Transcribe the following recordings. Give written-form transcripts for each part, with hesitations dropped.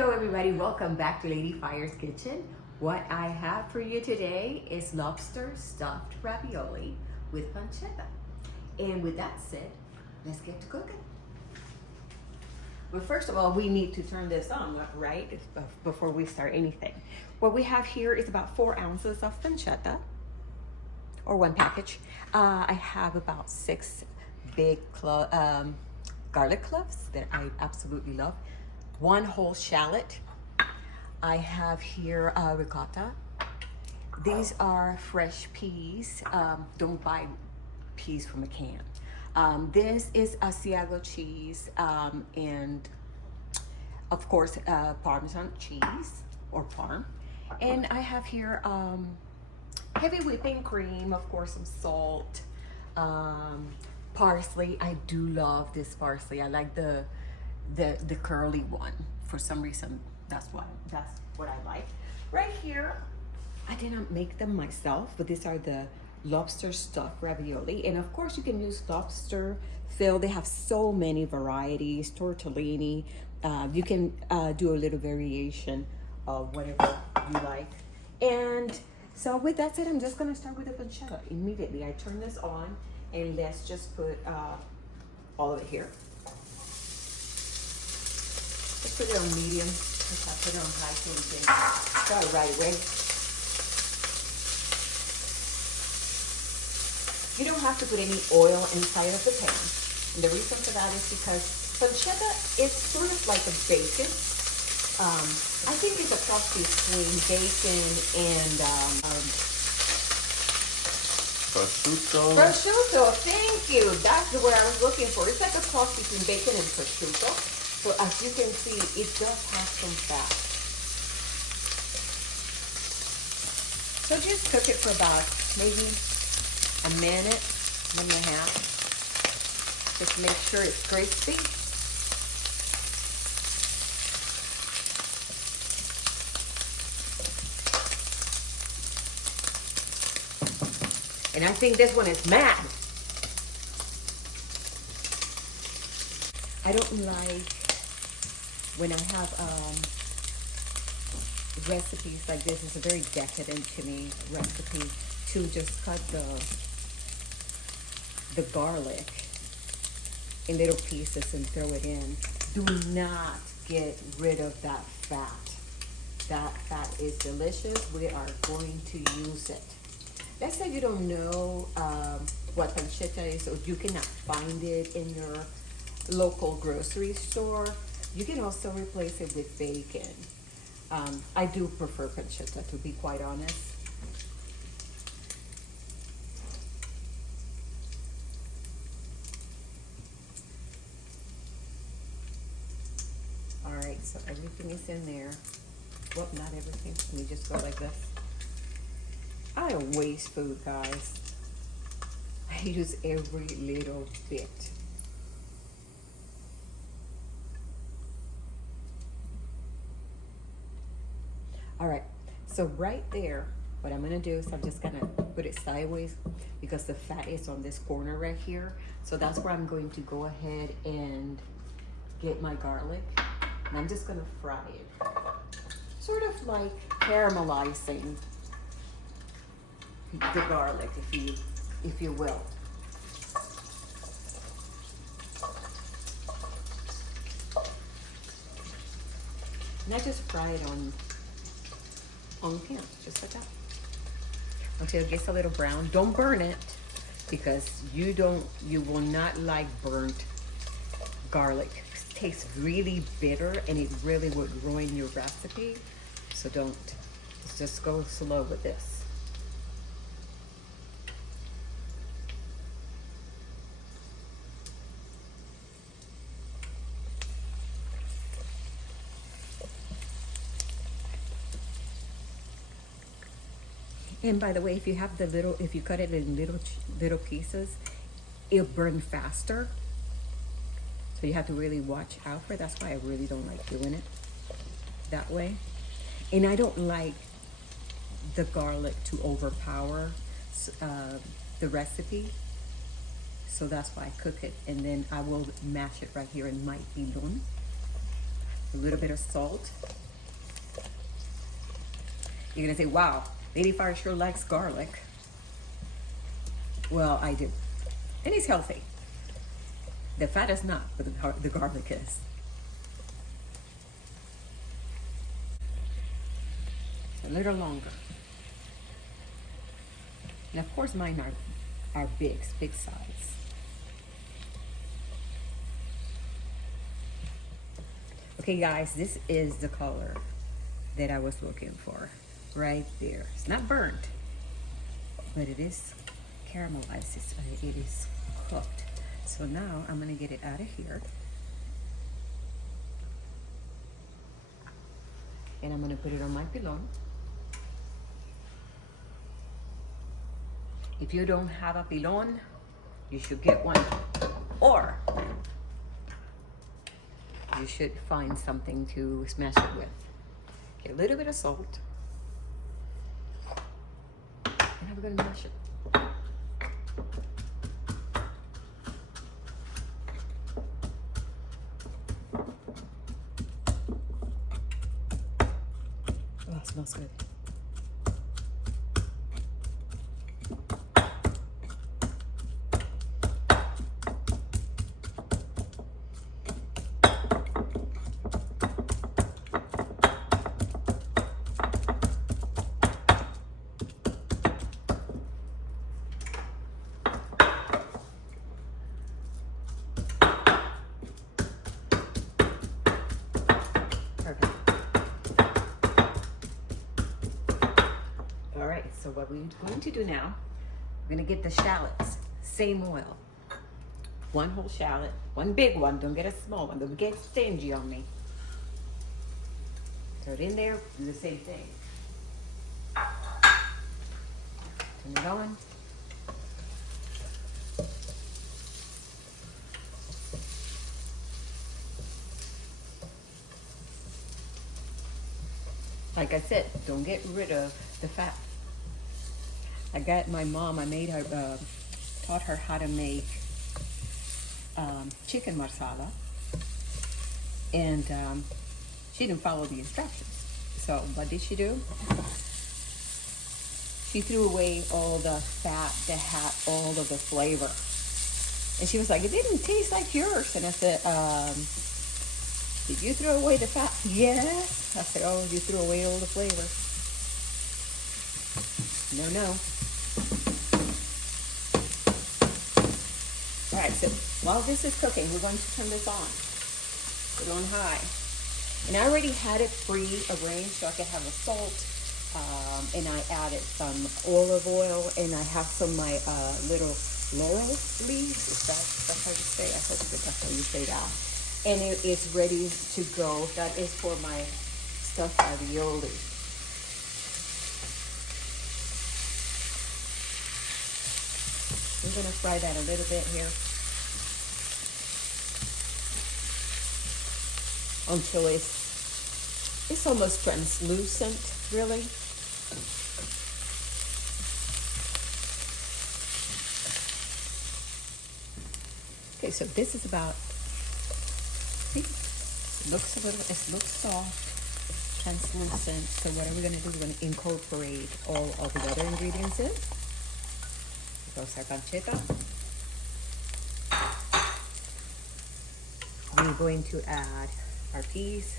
Hello everybody, welcome back to Lady Fire's Kitchen. What I have for you today is lobster stuffed ravioli with pancetta. And with that said, let's get to cooking. But first of all, we need to turn this on, right? Before we start anything. What we have here is about 4 ounces of pancetta, or 1 package. I have about 6 big garlic cloves that I absolutely love. 1 whole shallot. I have here ricotta. These are fresh peas. Don't buy peas from a can. This is Asiago cheese and of course Parmesan cheese or Parm. And I have here heavy whipping cream, of course some salt, parsley. I do love this parsley. I like the curly one for some reason. That's what I like. Right here, I didn't make them myself, but these are the lobster stuffed ravioli, and of course you can use lobster fill. They have so many varieties. Tortellini. You can do a little variation of whatever you like. And so with that said, I'm just gonna start with the pancetta immediately. I turn this on and let's just put all of it here. Let's put it on medium. I'll put it on high so we can start right away. You don't have to put any oil inside of the pan. And the reason for that is because pancetta is sort of like a bacon. I think it's a cross between bacon and prosciutto. Prosciutto, thank you. That's the word I was looking for. It's like a cross between bacon and prosciutto. So as you can see, it does have some fat. So just cook it for about maybe a minute and a half. Just make sure it's crispy. And I think this one is mad. I don't like when I have recipes like this. It's a very decadent to me recipe to just cut the garlic in little pieces and throw it in. Do not get rid of that fat. That fat is delicious. We are going to use it. Let's say you don't know what pancetta is, or you cannot find it in your local grocery store. You can also replace it with bacon. I do prefer pancetta, to be quite honest. All right, so everything is in there. Well, not everything. Let me just go like this. I don't waste food, guys. I use every little bit. All right, so right there, what I'm gonna do is I'm just gonna put it sideways because the fat is on this corner right here. So that's where I'm going to go ahead and get my garlic. And I'm just gonna fry it. Sort of like caramelizing the garlic, if you will. And I just fry it on pan, just like that, until it gets a little brown. Don't burn it, because you will not like burnt garlic. It tastes really bitter and it really would ruin your recipe. So don't. Just go slow with this. And by the way, if you have if you cut it in little pieces, it'll burn faster. So you have to really watch out for it. That's why I really don't like doing it that way. And I don't like the garlic to overpower the recipe. So that's why I cook it. And then I will mash it right here in my pilon. a little bit of salt. You're gonna say, wow, Lady Fire sure likes garlic. Well, I do. And it's healthy. The fat is not, but the garlic is. A little longer. And of course mine are big size. Okay guys, this is the color that I was looking for. Right there. It's not burnt, but it is caramelized. It is cooked. So now I'm gonna get it out of here. And I'm gonna put it on my pilon. If you don't have a pilon, you should get one. Or you should find something to smash it with. Get a little bit of salt. And we're gonna mash it. Oh, it smells good. All right, so what we're going to do now, we're gonna get the shallots, same oil. One whole shallot, one big one, don't get a small one, don't get stingy on me. Throw it in there, do the same thing. Turn it on. Like I said, don't get rid of the fat. I got my mom, I made her, taught her how to make chicken marsala, and she didn't follow the instructions. So what did she do? She threw away all the fat that had all of the flavor. And she was like, it didn't taste like yours. And I said, did you throw away the fat? Yes. I said, oh, you threw away all the flavor. No. All right, so while this is cooking, we're going to turn this on. Put it on high. And I already had it pre-arranged so I could have the salt. And I added some olive oil, and I have some of my little laurel leaves. That's how you say it? I hope that's how you say that. And it is ready to go. That is for my stuffed ravioli. I'm gonna fry that a little bit here until it's almost translucent, really. Okay, so this is about, see, it looks soft, translucent. So what are we gonna do? We're gonna incorporate all of the other ingredients in. Goes our pancetta. We're going to add our peas.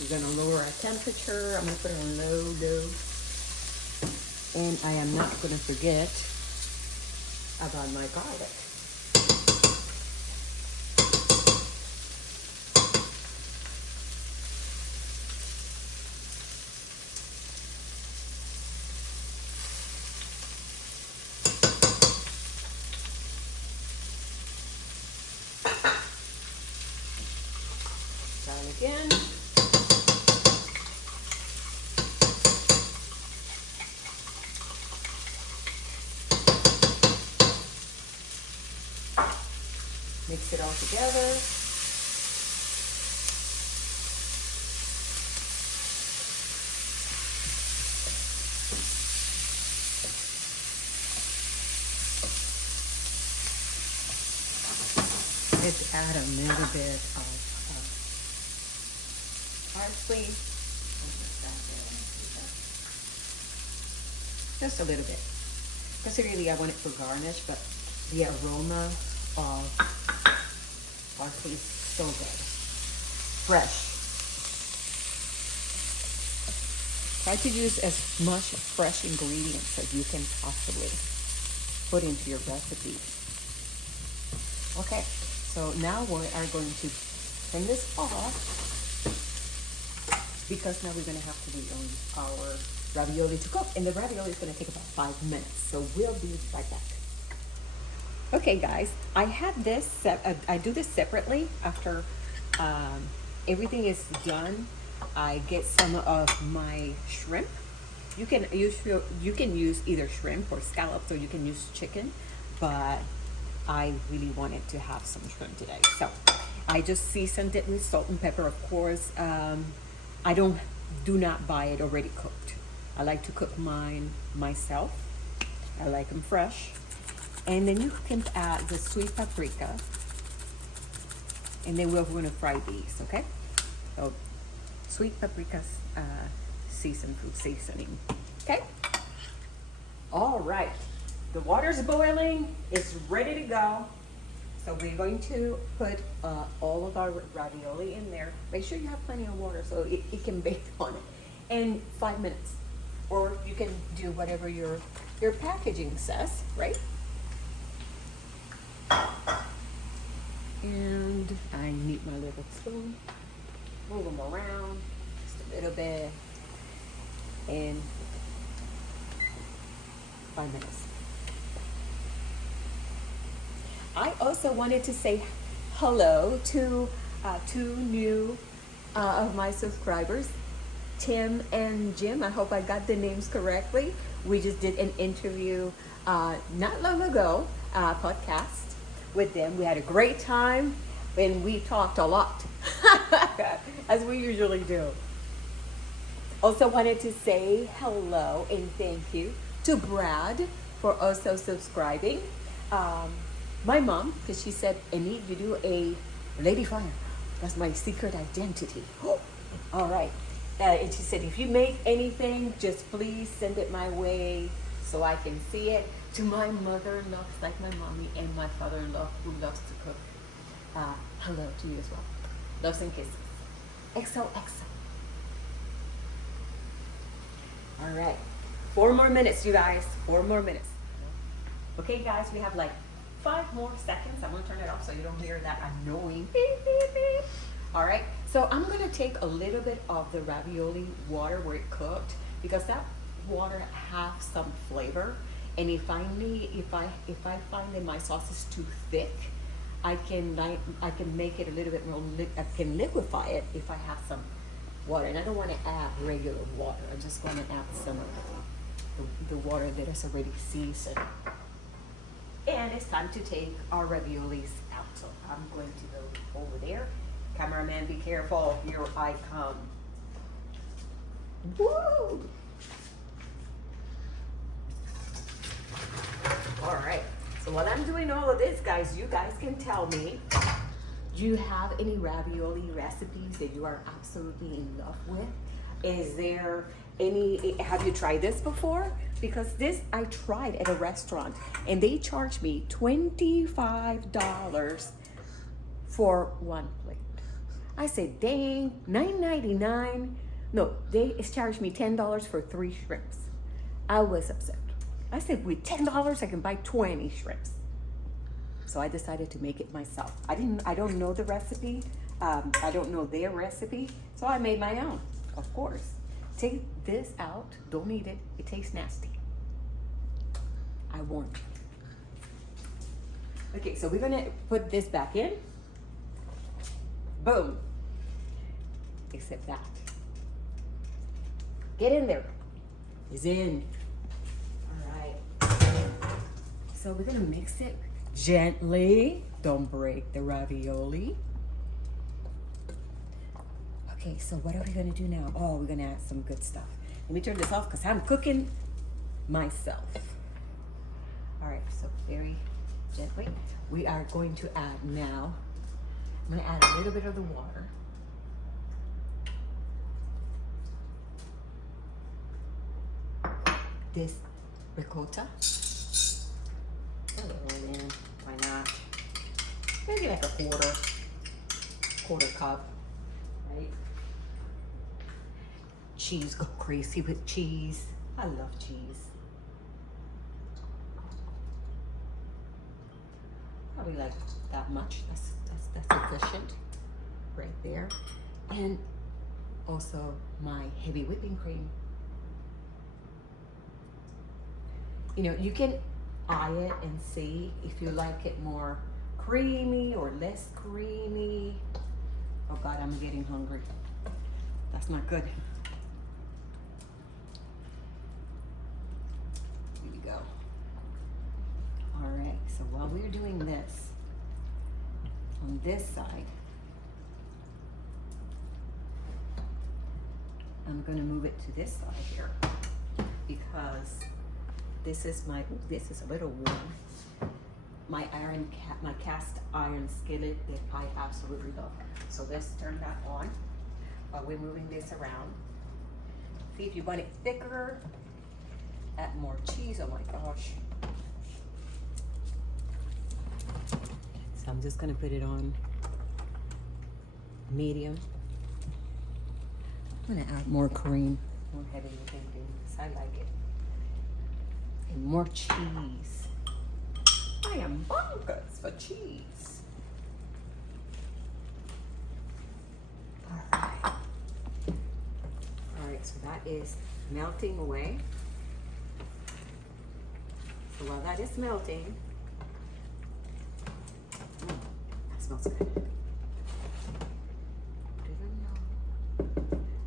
We're gonna lower our temperature. I'm gonna put it on low. And I am not gonna forget about my garlic. Again. Mix it all together. to add a little bit of parsley. Just a little bit. Because really I want it for garnish, but the aroma of parsley is so good. Fresh. Try to use as much fresh ingredients as you can possibly put into your recipe. Okay, so now we are going to turn this off because now we're going to have to be on our ravioli to cook, and the ravioli is going to take about 5 minutes, so we'll be right back. Okay guys, I have this, I do this separately after everything is done. I get some of my shrimp. You can use either shrimp or scallops, or you can use chicken, but I really wanted to have some shrimp today. So I just seasoned it with salt and pepper. Of course, I do not buy it already cooked. I like to cook mine myself. I like them fresh. And then you can add the sweet paprika. And then we're going to fry these, okay? So sweet paprika, seasoned food seasoning, okay? All right, the water's boiling, it's ready to go. So we're going to put all of our ravioli in there. Make sure you have plenty of water so it can bake on it in 5 minutes. Or you can do whatever your packaging says, right? And I need my little spoon. Move them around just a little bit. In 5 minutes. I also wanted to say hello to two new of my subscribers, Tim and Jim. I hope I got the names correctly. We just did an interview not long ago, podcast with them. We had a great time and we talked a lot, as we usually do. Also wanted to say hello and thank you to Brad for also subscribing. My mom, because she said, I need you to do a lady fire. That's my secret identity. All right. And she said, if you make anything, just please send it my way so I can see it. To my mother-in-law, like my mommy, and my father-in-law who loves to cook. Hello to you as well. Loves and kisses. XOXO. All right, 4 more minutes, you guys. 4 more minutes. Okay, guys, we have like 5 more seconds. I'm gonna turn it off so you don't hear that annoying beep, beep, beep. All right, so I'm gonna take a little bit of the ravioli water where it cooked, because that water has some flavor. And if I find that my sauce is too thick, I can make it a little bit more. I can liquefy it if I have some water, and I don't want to add regular water. I'm just going to add some of the water that is already seasoned. And it's time to take our raviolis out. So I'm going to go over there. Cameraman, be careful. Here I come. Woo! All right. So while I'm doing all of this, guys, you guys can tell me, do you have any ravioli recipes that you are absolutely in love with? Is there any, have you tried this before? Because this I tried at a restaurant and they charged me $25 for 1 plate. I said, dang, $9.99. No, they charged me $10 for 3 shrimps. I was upset. I said, with $10 I can buy 20 shrimps. So I decided to make it myself. I don't know the recipe. I don't know their recipe. So I made my own, of course. Take this out, don't eat it. It tastes nasty. I warn you. Okay, so we're gonna put this back in. Boom. Except that. Get in there. It's in. So we're gonna mix it gently. Don't break the ravioli. Okay, so what are we gonna do now? Oh, we're gonna add some good stuff. Let me turn this off because I'm cooking myself. All right, so very gently. We are going to add now I'm gonna add a little bit of the water. This ricotta. A little in, why not? Maybe like a quarter cup, right? Cheese, go crazy with cheese. I love cheese. Probably like that much. That's sufficient right there. And also my heavy whipping cream. You know, you can eye it and see if you like it more creamy or less creamy. Oh God, I'm getting hungry. That's not good. Here we go. All right, so while we're doing this, on this side, I'm gonna move it to this side here because this is a little warm. My cast iron skillet that I absolutely love. So let's turn that on while we're moving this around. See if you want it thicker, add more cheese. Oh my gosh. So I'm just gonna put it on medium. I'm gonna add more cream, more heavy thinking, because I like it. And more cheese. I am bonkers for cheese. All right, so that is melting away. So while that is melting, that smells good.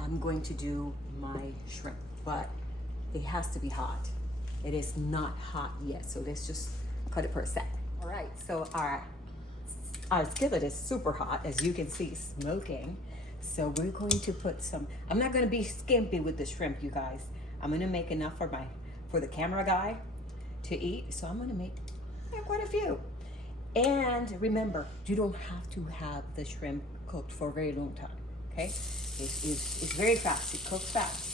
I'm going to do my shrimp, but it has to be hot. It is not hot yet, so let's just cut it for a sec. All right, so our skillet is super hot, as you can see, smoking. So we're going to put some, I'm not gonna be skimpy with the shrimp, you guys. I'm gonna make enough for the camera guy to eat, so I'm gonna make quite a few. And remember, you don't have to have the shrimp cooked for a very long time, okay? It's very fast, it cooks fast.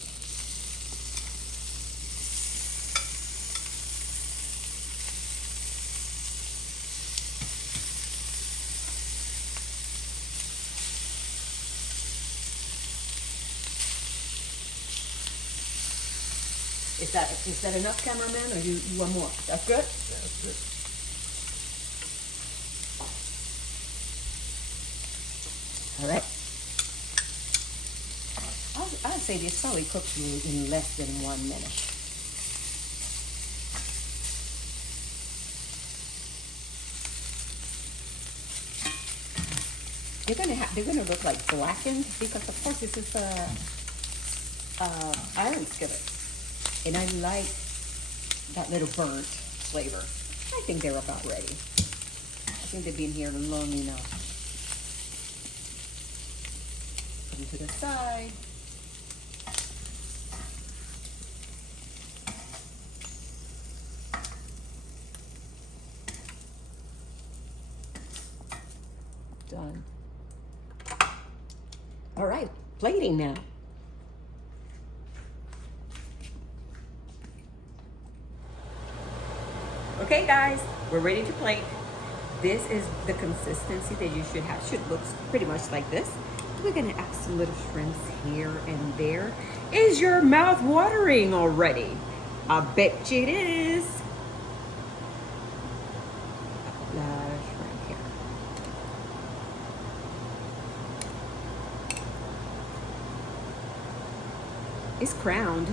Is that enough, cameraman, or you want more? That's good? Yeah, that's good. All right. I'd say this probably cooks in less than 1 minute. They're gonna look like blackened because of course this is a iron skillet. And I like that little burnt flavor. I think they're about ready. I think they've been here long enough. Put them to the side. Done. All right, plating now. Okay guys, we're ready to plate. This is the consistency that you should have. Should look pretty much like this. We're gonna add some little shrimps here and there. Is your mouth watering already? I bet you it is. A lot of shrimp here. It's crowned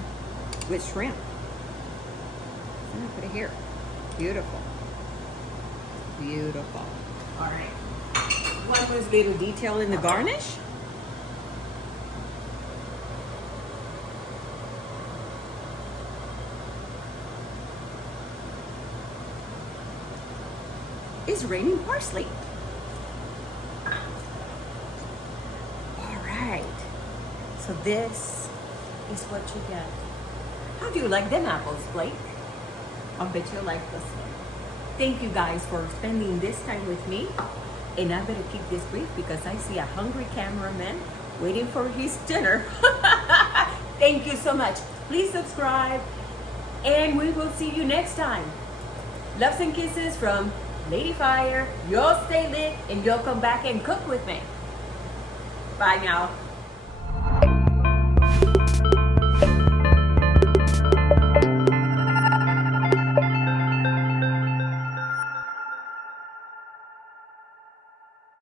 with shrimp. I'm gonna put it here. Beautiful. Beautiful. All right. One was little detail in the garnish. It's raining parsley. All right. So this is what you get. How do you like them apples, Blake? I bet you like this one. Thank you guys for spending this time with me. And I better keep this brief because I see a hungry cameraman waiting for his dinner. Thank you so much. Please subscribe, and we will see you next time. Loves and kisses from Lady Fire. You'll stay lit, and you'll come back and cook with me. Bye now.